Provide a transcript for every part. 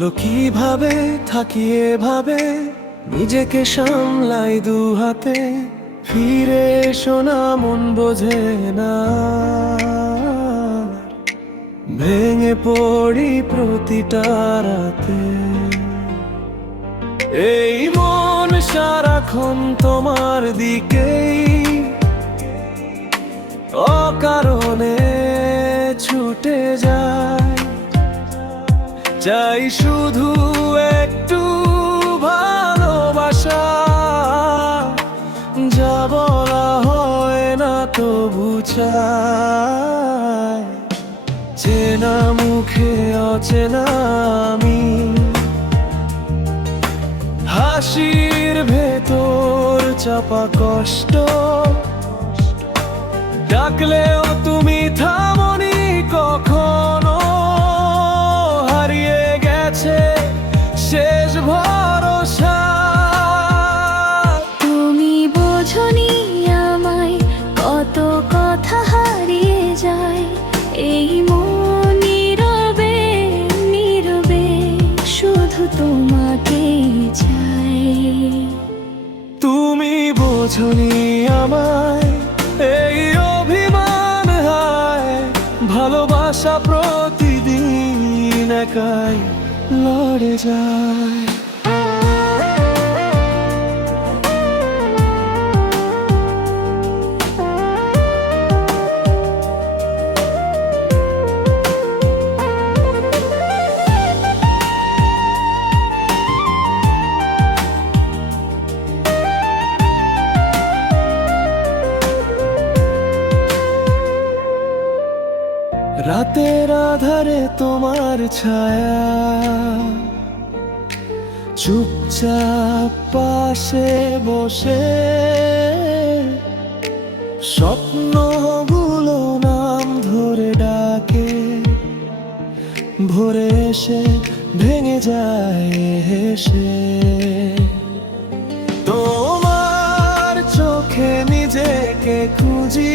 বলো কিভাবে থাকি এভাবে, নিজেকে সামলাই দু হাতে। ফিরে এসো না, মন বোঝে না, ভেঙে পড়ি প্রতিটা রাতে। এই মন সারাক্ষণ তোমার দিকেই অকারণে ছুটে যায়। চাই শুধু একটু ভালোবাসা, যা বলা হয় না তবু চাই। চেনা মুখে অচেনা আমি, হাসির ভেতর চাপা কষ্ট। ডাকলেও তুমি থামনি কখনো, হারিয়ে গেছে শেষ ভরসা। তুমি বোঝনি আমায়, কত কথা হারিয়ে যায়। এই মন নীরবে নীরবে শুধু তোমাকেই চাই। তুমি বোঝনি আমায়, এই অভিমান হায়। ভালোবাসা প্রতিদিন একাই লড়ে যায়। রাতের আধারে তোমার ছায়া, চুপচাপ পাশে বসে। স্বপ্নগুলো নাম ধরে ডাকে, ভোরে এসে ভেঙে যায় হেসে। তোমার চোখে নিজেকে খুঁজি,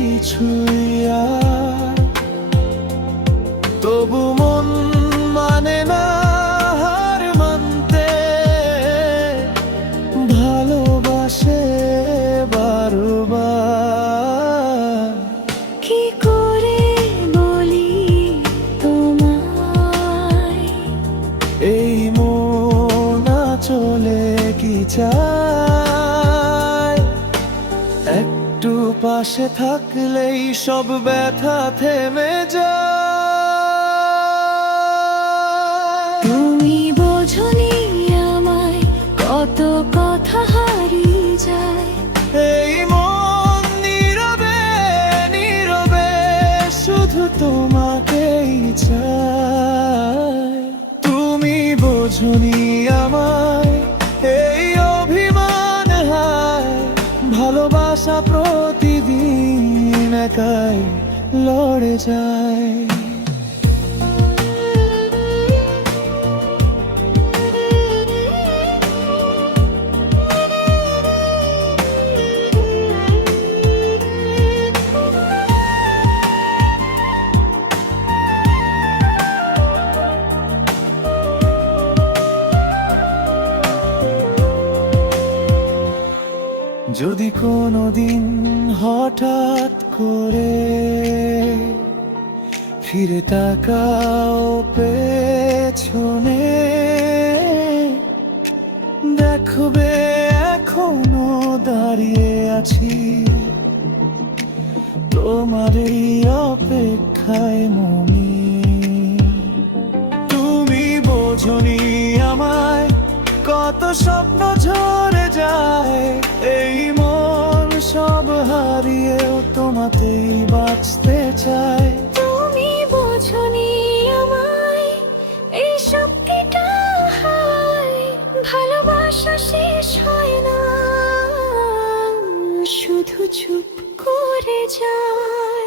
কিছুই আর তবু মন মানে না হার মানতে। ভালোবাসে বারবার, কি করে বলি তোমায়, এই মন চলে কি চায়। একটু পাশে থাকলেই সব ব্যথা থেমে যায়। তুমি বোঝনি আমায়, কত কথা হারিয়ে যায়। এই মন নীরবে নীরবে শুধু তোমাকেই চায়। তুমি বোঝনি আমায়, এই অভিমান হায়। ভালোবাসা প্রতিদিন একাই লড়ে যায়। যদি কোনোদিন হঠাৎ করে ফিরে তাকাও পেছনে, দেখবে এখনো দাঁড়িয়ে আছি তোমার এই অপেক্ষায় মনি। তুমি বোঝনি আমায়, কত স্বপ্ন ঝরে যায়। এই মন সব হারিয়েও তোমাতেই বাঁচতে চায়। তুমি বোঝনি আমায়, এই শক্তিটা হায়। ভালোবাসা শেষ হয় না, শুধু চুপ করে যায়।